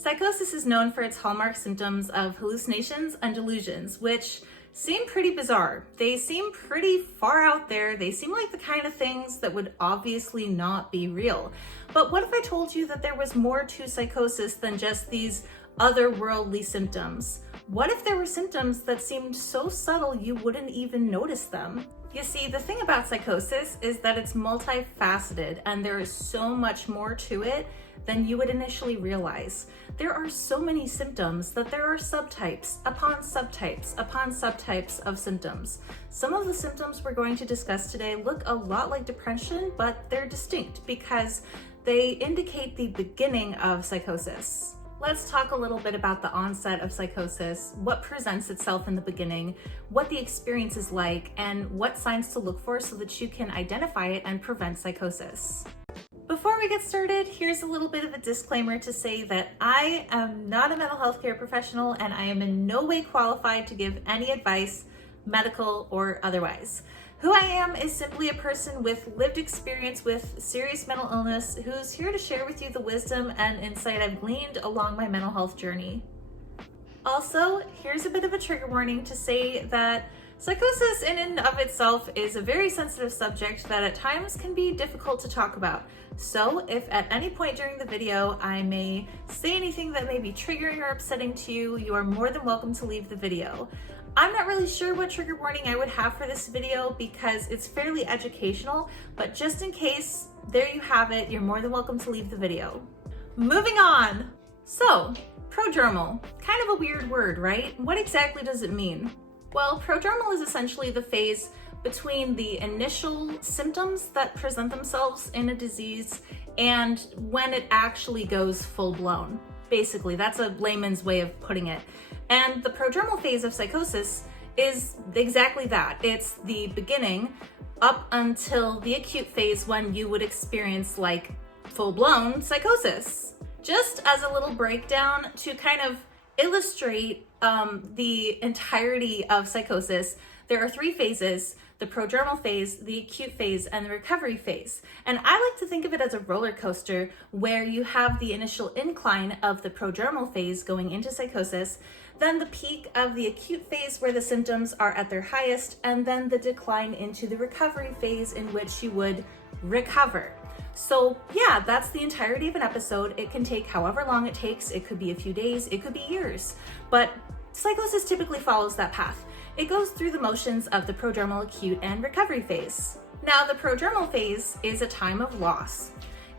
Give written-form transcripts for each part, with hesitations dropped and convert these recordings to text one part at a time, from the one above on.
Psychosis is known for its hallmark symptoms of hallucinations and delusions, which seem pretty bizarre. They seem pretty far out there. They seem like the kind of things that would obviously not be real. But what if I told you that there was more to psychosis than just these otherworldly symptoms? What if there were symptoms that seemed so subtle you wouldn't even notice them? You see, the thing about psychosis is that it's multifaceted and there is so much more to it than you would initially realize. There are so many symptoms that there are subtypes upon subtypes upon subtypes of symptoms. Some of the symptoms we're going to discuss today look a lot like depression, but they're distinct because they indicate the beginning of psychosis. Let's talk a little bit about the onset of psychosis, what presents itself in the beginning, what the experience is like, and what signs to look for so that you can identify it and prevent psychosis. Before we get started, here's a little bit of a disclaimer to say that I am not a mental health care professional and I am in no way qualified to give any advice, medical or otherwise. Who I am is simply a person with lived experience with serious mental illness who's here to share with you the wisdom and insight I've gleaned along my mental health journey. Also, here's a bit of a trigger warning to say that psychosis in and of itself is a very sensitive subject that at times can be difficult to talk about. So if at any point during the video I may say anything that may be triggering or upsetting to you, you are more than welcome to leave the video. I'm not really sure what trigger warning I would have for this video because it's fairly educational, but just in case, there you have it, you're more than welcome to leave the video. Moving on. So, prodromal, kind of a weird word, right? What exactly does it mean? Well, prodromal is essentially the phase between the initial symptoms that present themselves in a disease and when it actually goes full blown. Basically, that's a layman's way of putting it. And the prodromal phase of psychosis is exactly that. It's the beginning up until the acute phase when you would experience like full-blown psychosis. Just as a little breakdown to kind of illustrate the entirety of psychosis, there are three phases: the prodromal phase, the acute phase, and the recovery phase. And I like to think of it as a roller coaster where you have the initial incline of the prodromal phase going into psychosis, then the peak of the acute phase where the symptoms are at their highest, and then the decline into the recovery phase in which you would recover. So yeah, that's the entirety of an episode. It can take however long it takes. It could be a few days, it could be years, but psychosis typically follows that path. It goes through the motions of the prodromal, acute, and recovery phase. Now, the prodromal phase is a time of loss.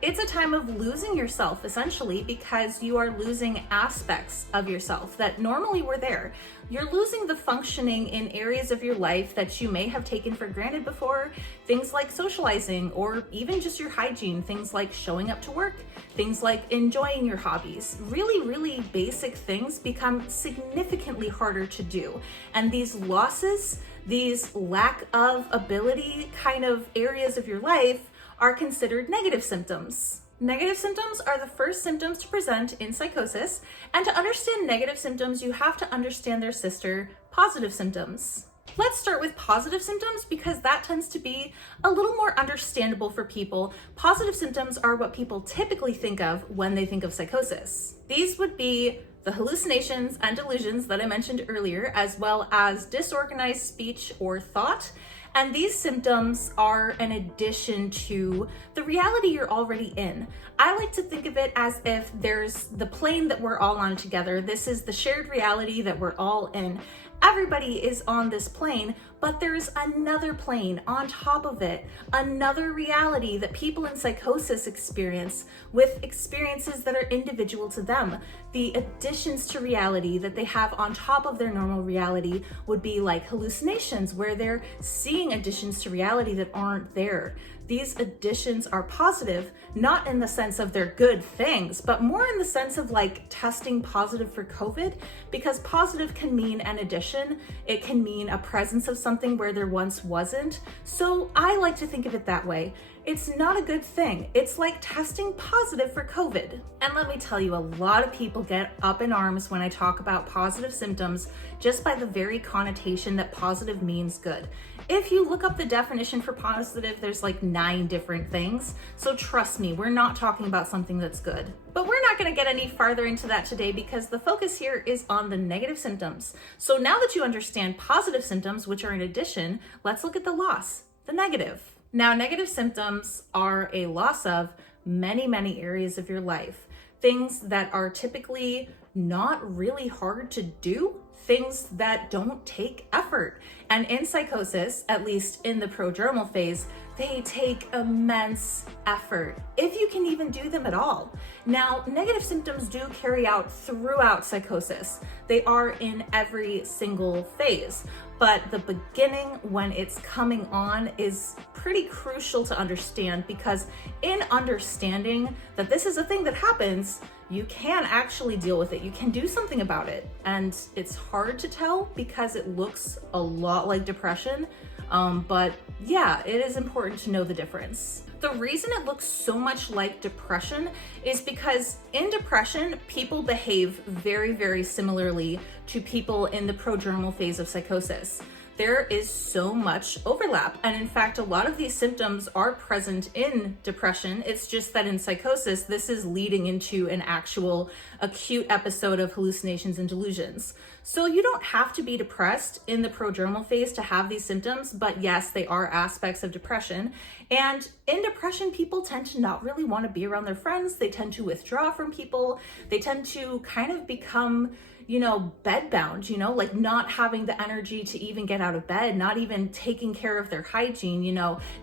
It's a time of losing yourself, essentially, because you are losing aspects of yourself that normally were there. You're losing the functioning in areas of your life that you may have taken for granted before, things like socializing or even just your hygiene, things like showing up to work, things like enjoying your hobbies. Really, really basic things become significantly harder to do. And these losses, these lack of ability kind of areas of your life are considered negative symptoms. Negative symptoms are the first symptoms to present in psychosis, and to understand negative symptoms, you have to understand their sister, positive symptoms. Let's start with positive symptoms because that tends to be a little more understandable for people. Positive symptoms are what people typically think of when they think of psychosis. These would be the hallucinations and delusions that I mentioned earlier, as well as disorganized speech or thought. And these symptoms are an addition to the reality you're already in. I like to think of it as if there's the plane that we're all on together. This is the shared reality that we're all in. Everybody is on this plane, but there's another plane on top of it, another reality that people in psychosis experience with experiences that are individual to them. The additions to reality that they have on top of their normal reality would be like hallucinations, where they're seeing additions to reality that aren't there. These additions are positive, not in the sense of they're good things, but more in the sense of like testing positive for COVID, because positive can mean an addition. It can mean a presence of something where there once wasn't. So I like to think of it that way. It's not a good thing. It's like testing positive for COVID. And let me tell you, a lot of people get up in arms when I talk about positive symptoms just by the very connotation that positive means good. if you look up the definition for positive, there's like 9 different things. So trust me, we're not talking about something that's good. But we're not going to get any farther into that today because the focus here is on the negative symptoms. So now that you understand positive symptoms, which are in addition, let's look at the loss, the negative. Now, negative symptoms are a loss of many areas of your life. Things that are typically not really hard to do, things that don't take effort. And in psychosis, at least in the prodromal phase, they take immense effort, if you can even do them at all. Now, negative symptoms do carry out throughout psychosis. They are in every single phase, but the beginning, when it's coming on, is pretty crucial to understand, because in understanding that this is a thing that happens, you can actually deal with it. You can do something about it. And it's hard to tell because it looks a lot like depression. But yeah, it is important to know the difference. The reason it looks so much like depression is because in depression, people behave very similarly to people in the prodromal phase of psychosis. There is so much overlap. And in fact, a lot of these symptoms are present in depression. It's just that in psychosis, this is leading into an actual acute episode of hallucinations and delusions. So you don't have to be depressed in the prodromal phase to have these symptoms, but yes, they are aspects of depression. And in depression, people tend to not really want to be around their friends. They tend to withdraw from people. They tend to kind of become, bedbound, like not having the energy to even get out of bed, not even taking care of their hygiene,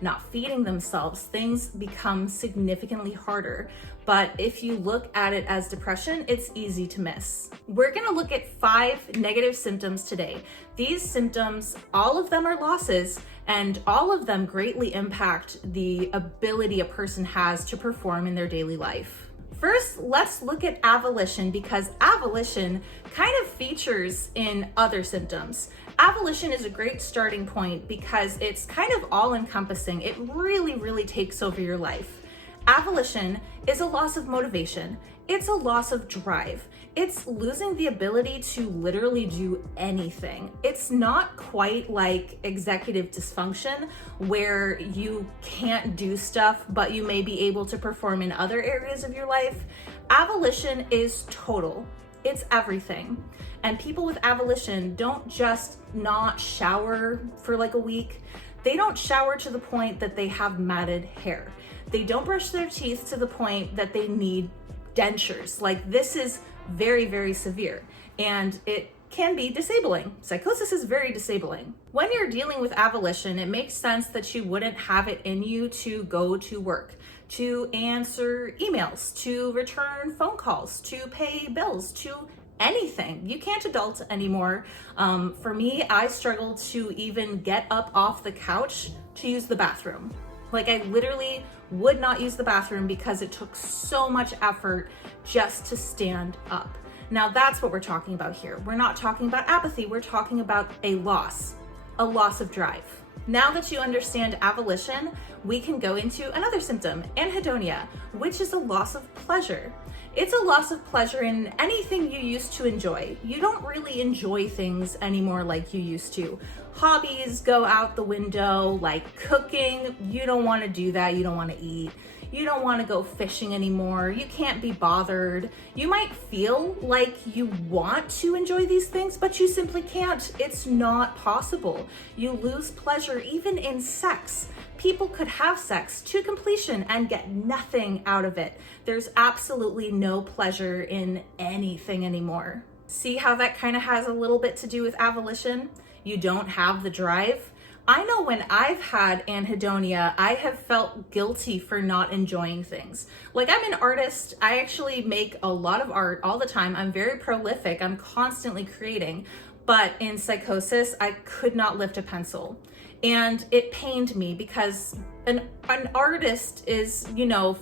not feeding themselves. Things become significantly harder. But if you look at it as depression, it's easy to miss. We're going to look at 5 negative symptoms today. These symptoms, all of them are losses, and all of them greatly impact the ability a person has to perform in their daily life. First, let's look at avolition, because avolition kind of features in other symptoms. Avolition is a great starting point because it's kind of all-encompassing. It really takes over your life. Avolition is a loss of motivation. It's a loss of drive. It's losing the ability to literally do anything. It's not quite like executive dysfunction where you can't do stuff, but you may be able to perform in other areas of your life. Avolition is total. It's everything. And people with avolition don't just not shower for like a week. They don't shower to the point that they have matted hair. They don't brush their teeth to the point that they need dentures. Like, this is very severe, and it can be disabling. Psychosis is very disabling. When you're dealing with avolition, it makes sense that you wouldn't have it in you to go to work, to answer emails, to return phone calls, to pay bills, to anything. You can't adult anymore. For me, I struggle to even get up off the couch to use the bathroom. Like, I literally would not use the bathroom because it took so much effort just to stand up. Now, that's what we're talking about here. We're not talking about apathy. We're talking about a loss of drive. Now that you understand avolition, we can go into another symptom, anhedonia, which is a loss of pleasure. It's a loss of pleasure in anything you used to enjoy. You don't really enjoy things anymore like you used to. Hobbies go out the window, like cooking. You don't want to do that. You don't want to eat. You don't want to go fishing anymore. You can't be bothered. You might feel like you want to enjoy these things, but you simply can't. It's not possible. You lose pleasure even in sex. People could have sex to completion and get nothing out of it. There's absolutely no pleasure in anything anymore. See how that kind of has a little bit to do with avolition? You don't have the drive. I know when I've had anhedonia, I have felt guilty for not enjoying things. Like, I'm an artist. I actually make a lot of art all the time. I'm very prolific. I'm constantly creating. But in psychosis, I could not lift a pencil. And it pained me because an artist is,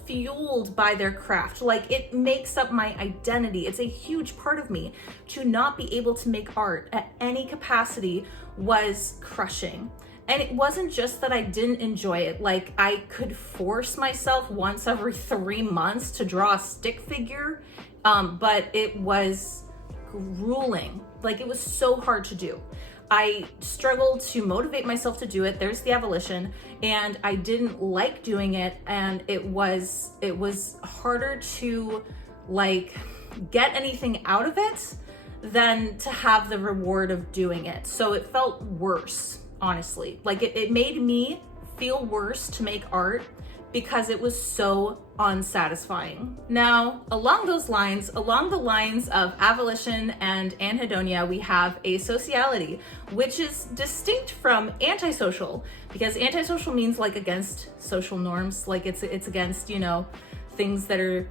fueled by their craft. Like, it makes up my identity. It's a huge part of me. To not be able to make art at any capacity was crushing. And it wasn't just that I didn't enjoy it. Like, I could force myself once every 3 months to draw a stick figure, but it was grueling. Like, it was so hard to do. I struggled to motivate myself to do it. There's the Avolition, and I didn't like doing it, and it was harder to like get anything out of it than to have the reward of doing it. So it felt worse, honestly. Like it made me feel worse to make art because it was so unsatisfying. Now, along the lines of Avolition and Anhedonia, we have Asociality, which is distinct from antisocial, because antisocial means like against social norms, like it's against, you know, things that are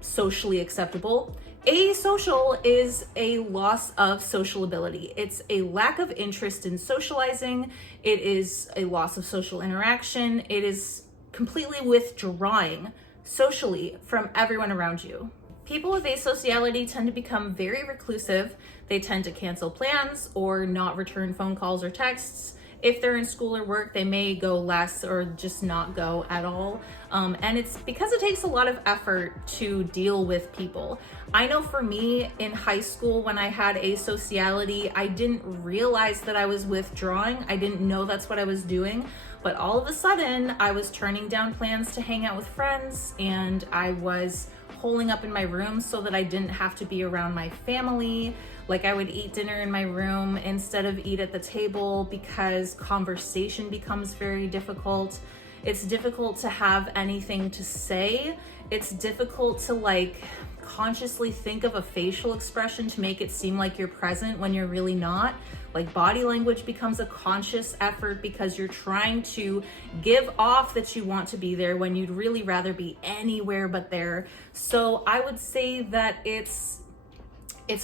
socially acceptable. Asocial is a loss of social ability. It's a lack of interest in socializing. It is a loss of social interaction. It is completely withdrawing socially from everyone around you. People with asociality tend to become very reclusive. They tend to cancel plans or not return phone calls or texts. If they're in school or work, they may go less or just not go at all. And it's because it takes a lot of effort to deal with people. I know for me in high school, when I had asociality, I didn't realize that I was withdrawing. I didn't know that's what I was doing. But all of a sudden, I was turning down plans to hang out with friends, and I was holing up in my room so that I didn't have to be around my family. Like I would eat dinner in my room instead of eat at the table because conversation becomes very difficult. It's difficult to have anything to say. It's difficult to like consciously think of a facial expression to make it seem like you're present when you're really not. Like body language becomes a conscious effort because you're trying to give off that you want to be there when you'd really rather be anywhere but there. So I would say that it's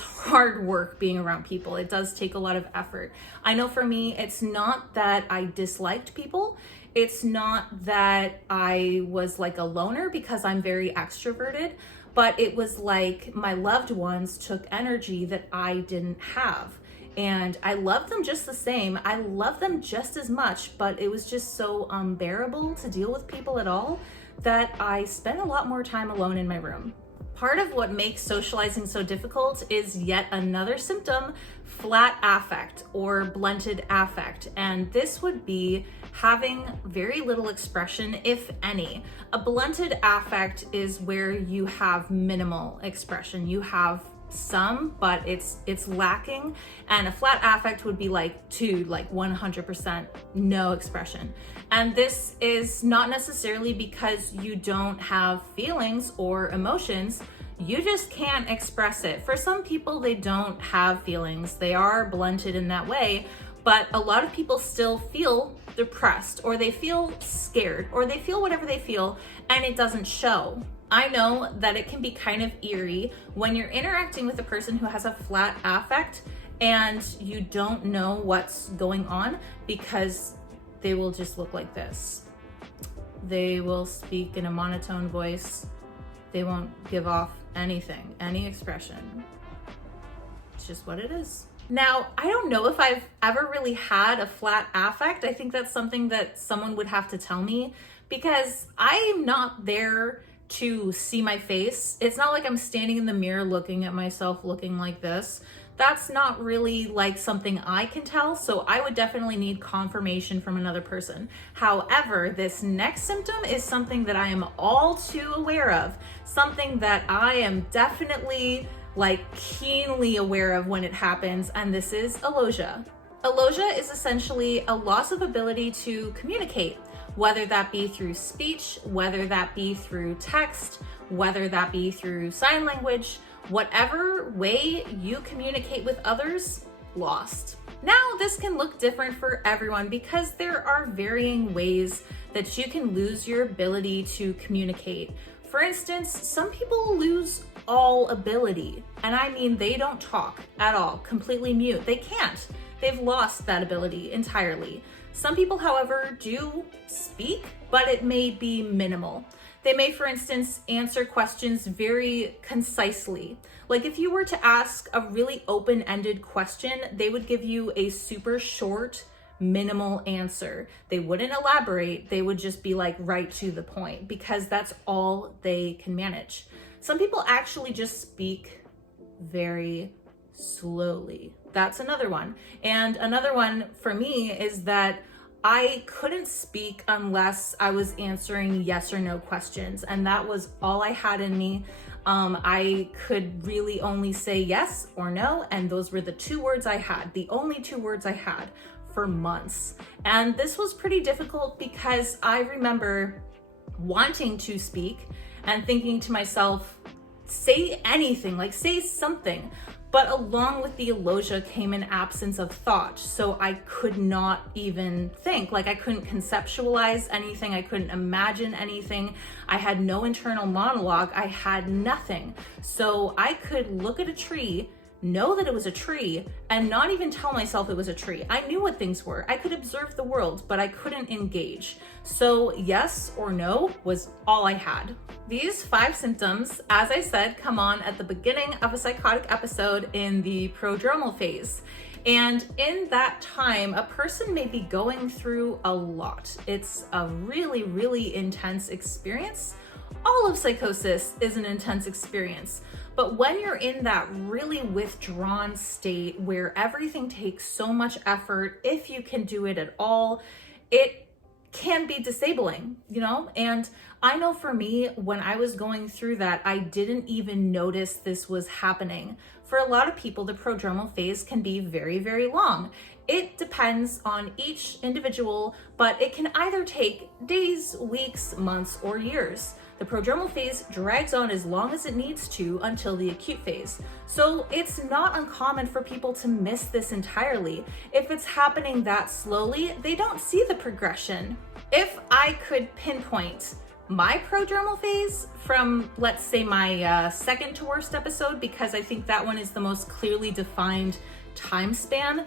hard work being around people. It does take a lot of effort. I know for me, it's not that I disliked people. It's not that I was like a loner because I'm very extroverted, but it was like my loved ones took energy that I didn't have. And I love them just the same. I love them just as much, but it was just so unbearable to deal with people at all that I spent a lot more time alone in my room. Part of what makes socializing so difficult is yet another symptom, flat affect or blunted affect. And this would be having very little expression, if any. A blunted affect is where you have minimal expression. You have some, but it's lacking. And a flat affect would be like 100% no expression. And this is not necessarily because you don't have feelings or emotions. You just can't express it. For some people, they don't have feelings. They are blunted in that way, but a lot of people still feel depressed, or they feel scared, or they feel whatever they feel, and it doesn't show. I know that it can be kind of eerie when you're interacting with a person who has a flat affect and you don't know what's going on, because they will just look like this. They will speak in a monotone voice. They won't give off anything, any expression. It's just what it is. Now, I don't know if I've ever really had a flat affect. I think that's something that someone would have to tell me, because I'm not there to see my face. It's not like I'm standing in the mirror looking at myself looking like this. That's not really like something I can tell, so I would definitely need confirmation from another person. However, this next symptom is something that I am all too aware of, something that I am definitely like keenly aware of when it happens, and this is alogia. Alogia is essentially a loss of ability to communicate, whether that be through speech, whether that be through text, whether that be through sign language, whatever way you communicate with others, lost. Now, this can look different for everyone because there are varying ways that you can lose your ability to communicate. For instance, some people lose all ability, and I mean they don't talk at all, completely mute. They can't. They've lost that ability entirely. Some people, however, do speak, but it may be minimal. They may, for instance, answer questions very concisely. Like if you were to ask a really open-ended question, they would give you a super short, minimal answer. They wouldn't elaborate. They would just be like right to the point, because that's all they can manage. Some people actually just speak very slowly. That's another one. And another one for me is that I couldn't speak unless I was answering yes or no questions. And that was all I had in me. I could really only say yes or no. And those were the two words I had, the only two words I had for months. And this was pretty difficult because I remember wanting to speak and thinking to myself, say anything, like say something. But along with the Alogia came an absence of thought. So I could not even think, like I couldn't conceptualize anything. I couldn't imagine anything. I had no internal monologue. I had nothing. So I could look at a tree, know that it was a tree, and not even tell myself it was a tree. I knew what things were. I could observe the world, but I couldn't engage. So yes or no was all I had. These 5 symptoms, as I said, come on at the beginning of a psychotic episode in the prodromal phase. And in that time, a person may be going through a lot. It's a really, really intense experience. All of psychosis is an intense experience. But when you're in that really withdrawn state where everything takes so much effort, if you can do it at all, it can be disabling, you know? And I know for me, when I was going through that, I didn't even notice this was happening. For a lot of people, the prodromal phase can be very, very long. It depends on each individual, but it can either take days, weeks, months, or years. The prodromal phase drags on as long as it needs to until the acute phase. So it's not uncommon for people to miss this entirely. If it's happening that slowly, they don't see the progression. If I could pinpoint my prodromal phase from, let's say, my second to worst episode, because I think that one is the most clearly defined time span,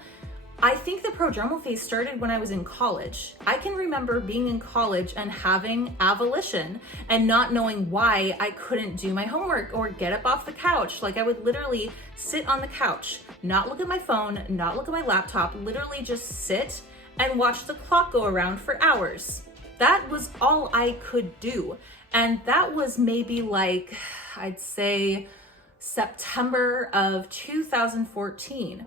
I think the prodromal phase started when I was in college. I can remember being in college and having avolition and not knowing why I couldn't do my homework or get up off the couch. Like I would literally sit on the couch, not look at my phone, not look at my laptop, literally just sit and watch the clock go around for hours. That was all I could do. And that was maybe like, I'd say September of 2014.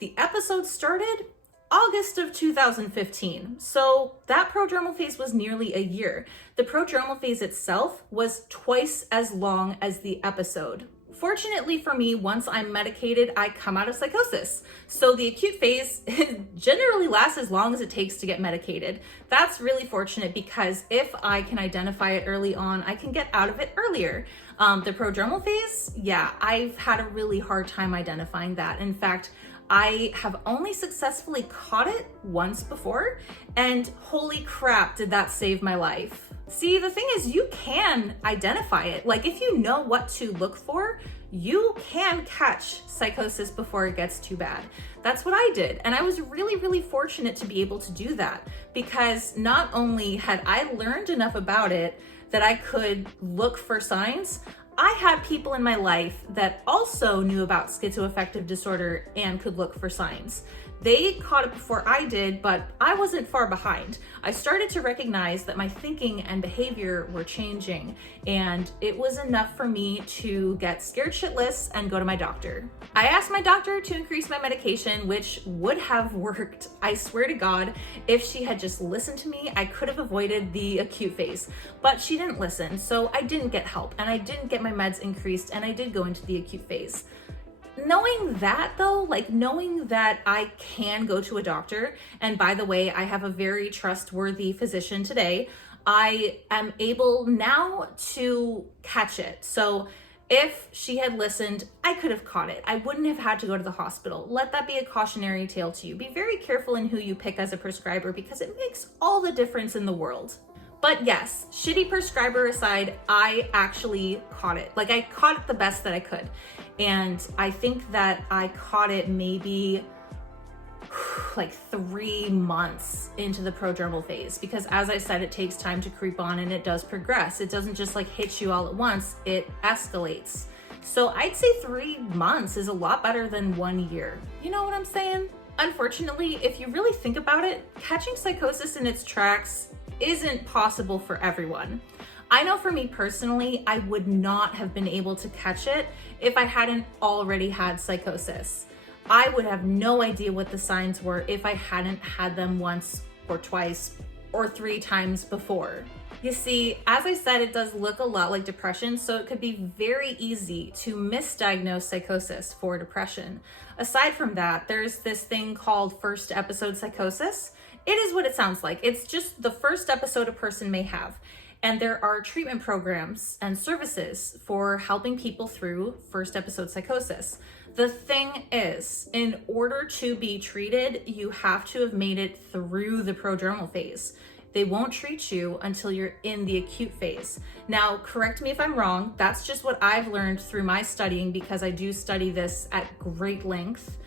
The episode started August of 2015. So that prodromal phase was nearly a year. The prodromal phase itself was twice as long as the episode. Fortunately for me, once I'm medicated, I come out of psychosis. So the acute phase generally lasts as long as it takes to get medicated. That's really fortunate because if I can identify it early on, I can get out of it earlier. The prodromal phase, yeah, I've had a really hard time identifying that. In fact, I have only successfully caught it once before, and holy crap, did that save my life. See, the thing is, you can identify it. Like if you know what to look for, you can catch psychosis before it gets too bad. That's what I did. And I was really, really fortunate to be able to do that because not only had I learned enough about it that I could look for signs, I had people in my life that also knew about schizoaffective disorder and could look for signs. They caught it before I did, but I wasn't far behind. I started to recognize that my thinking and behavior were changing, and it was enough for me to get scared shitless and go to my doctor. I asked my doctor to increase my medication, which would have worked. I swear to God, if she had just listened to me, I could have avoided the acute phase, but she didn't listen, so I didn't get help, and I didn't get my meds increased, and I did go into the acute phase. Knowing that though, like knowing that I can go to a doctor, and by the way, I have a very trustworthy physician today, I am able now to catch it. So if she had listened, I could have caught it. I wouldn't have had to go to the hospital. Let that be a cautionary tale to you. Be very careful in who you pick as a prescriber because it makes all the difference in the world. But yes, shitty prescriber aside, I actually caught it. Like I caught it the best that I could. And I think that I caught it maybe like 3 months into the prodromal phase because as I said, it takes time to creep on and it does progress. It doesn't just like hit you all at once, it escalates. So I'd say 3 months is a lot better than 1 year. You know what I'm saying? Unfortunately, if you really think about it, catching psychosis in its tracks isn't possible for everyone. I know for me personally, I would not have been able to catch it if I hadn't already had psychosis. I would have no idea what the signs were if I hadn't had them once or twice or 3 times before. You see, as I said, it does look a lot like depression, so it could be very easy to misdiagnose psychosis for depression. Aside from that, there's this thing called first episode psychosis. It is what it sounds like. It's just the first episode a person may have. And there are treatment programs and services for helping people through first episode psychosis. The thing is, in order to be treated, you have to have made it through the prodromal phase. They won't treat you until you're in the acute phase. Now, correct me if I'm wrong. That's just what I've learned through my studying, because I do study this at great length.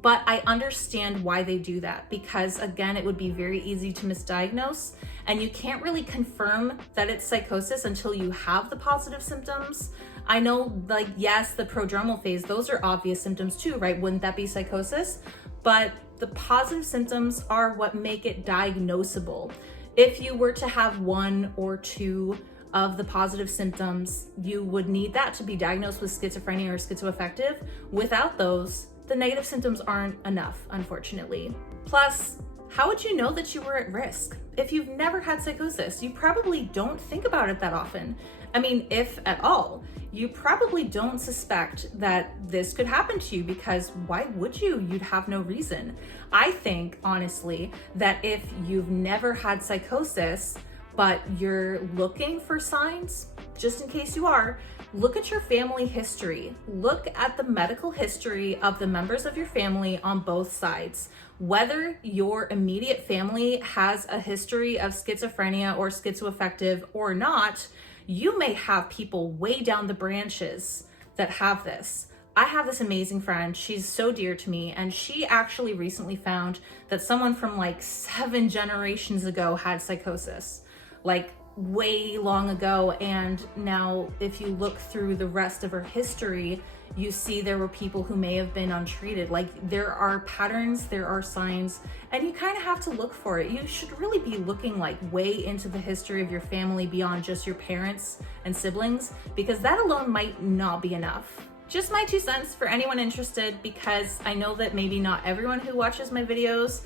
But I understand why they do that, because again, it would be very easy to misdiagnose, and you can't really confirm that it's psychosis until you have the positive symptoms. I know, like, yes, the prodromal phase, those are obvious symptoms too, right? Wouldn't that be psychosis? But the positive symptoms are what make it diagnosable. If you were to have 1 or 2 of the positive symptoms, you would need that to be diagnosed with schizophrenia or schizoaffective. Without those, the negative symptoms aren't enough, unfortunately. Plus, how would you know that you were at risk? If you've never had psychosis, you probably don't think about it that often. I mean, if at all. You probably don't suspect that this could happen to you, because why would you? You'd have no reason. I think, honestly, that if you've never had psychosis, but you're looking for signs, just in case you are, look at your family history. Look at the medical history of the members of your family on both sides. Whether your immediate family has a history of schizophrenia or schizoaffective or not, you may have people way down the branches that have this. I have this amazing friend. She's so dear to me, and she actually recently found that someone from like 7 generations ago had psychosis, like way long ago. And now if you look through the rest of her history, you see there were people who may have been untreated. Like, there are patterns, there are signs, and you kind of have to look for it. You should really be looking like way into the history of your family beyond just your parents and siblings, because that alone might not be enough. Just my 2 cents for anyone interested, because I know that maybe not everyone who watches my videos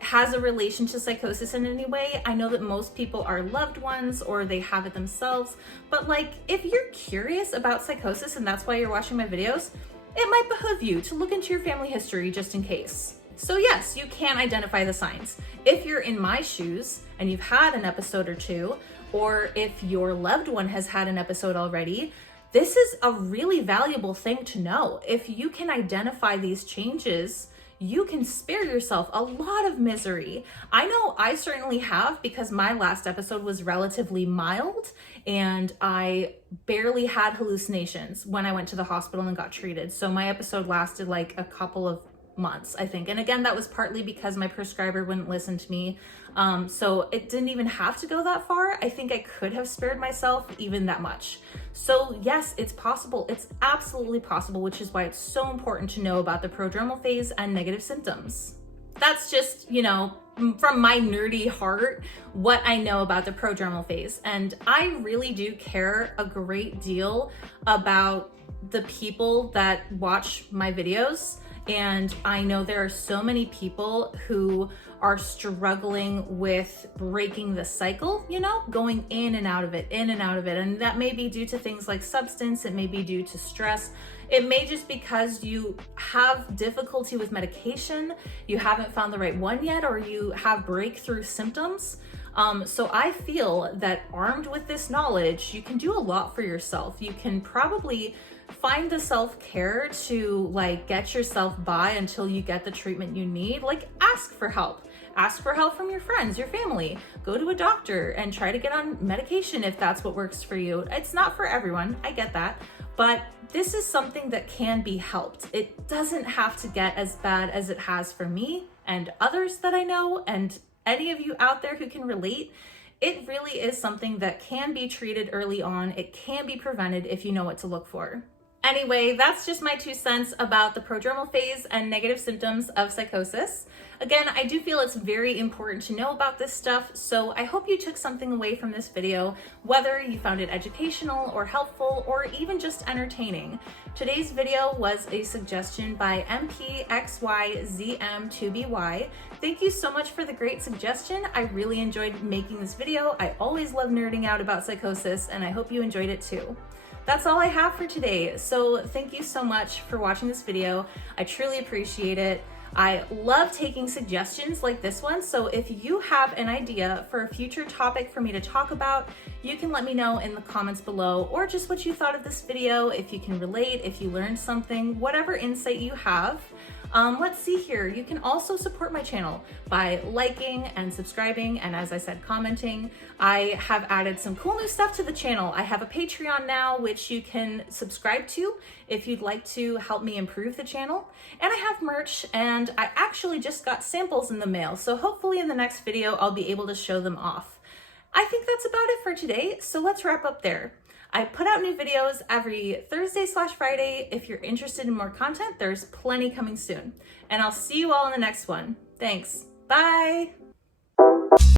has a relation to psychosis in any way. I know that most people are loved ones or they have it themselves, but like, if you're curious about psychosis and that's why you're watching my videos, it might behoove you to look into your family history just in case. So yes, you can identify the signs. If you're in my shoes and you've had an episode or 2, or if your loved one has had an episode already, this is a really valuable thing to know. If you can identify these changes, you can spare yourself a lot of misery. I know I certainly have, because my last episode was relatively mild and I barely had hallucinations when I went to the hospital and got treated. So my episode lasted like a couple of months, I think. And again, that was partly because my prescriber wouldn't listen to me. So it didn't even have to go that far. I think I could have spared myself even that much. So yes, it's possible. It's absolutely possible, which is why it's so important to know about the prodromal phase and negative symptoms. That's just, you know, from my nerdy heart, what I know about the prodromal phase. And I really do care a great deal about the people that watch my videos. And I know there are so many people who are struggling with breaking the cycle, you know, going in and out of it, in and out of it. And that may be due to things like substance. It may be due to stress. It may just because you have difficulty with medication, you haven't found the right one yet, or you have breakthrough symptoms. So I feel that armed with this knowledge, you can do a lot for yourself. You can probably find the self-care to like get yourself by until you get the treatment you need. Like, ask for help. Ask for help from your friends, your family. Go to a doctor and try to get on medication if that's what works for you. It's not for everyone, I get that, but this is something that can be helped. It doesn't have to get as bad as it has for me and others that I know, and any of you out there who can relate. It really is something that can be treated early on. It can be prevented if you know what to look for. Anyway, that's just my 2 cents about the prodromal phase and negative symptoms of psychosis. Again, I do feel it's very important to know about this stuff, so I hope you took something away from this video, whether you found it educational or helpful or even just entertaining. Today's video was a suggestion by MPXYZM2BY. Thank you so much for the great suggestion. I really enjoyed making this video. I always love nerding out about psychosis, and I hope you enjoyed it too. That's all I have for today, so thank you so much for watching this video. I truly appreciate it. I love taking suggestions like this one, so if you have an idea for a future topic for me to talk about, you can let me know in the comments below, or just what you thought of this video, if you can relate, if you learned something, whatever insight you have. Let's see here. You can also support my channel by liking and subscribing, and as I said, commenting. I have added some cool new stuff to the channel. I have a Patreon now, which you can subscribe to if you'd like to help me improve the channel. And I have merch, and I actually just got samples in the mail, so hopefully in the next video I'll be able to show them off. I think that's about it for today, so let's wrap up there. I put out new videos every Thursday/Friday. If you're interested in more content, there's plenty coming soon. And I'll see you all in the next one. Thanks. Bye.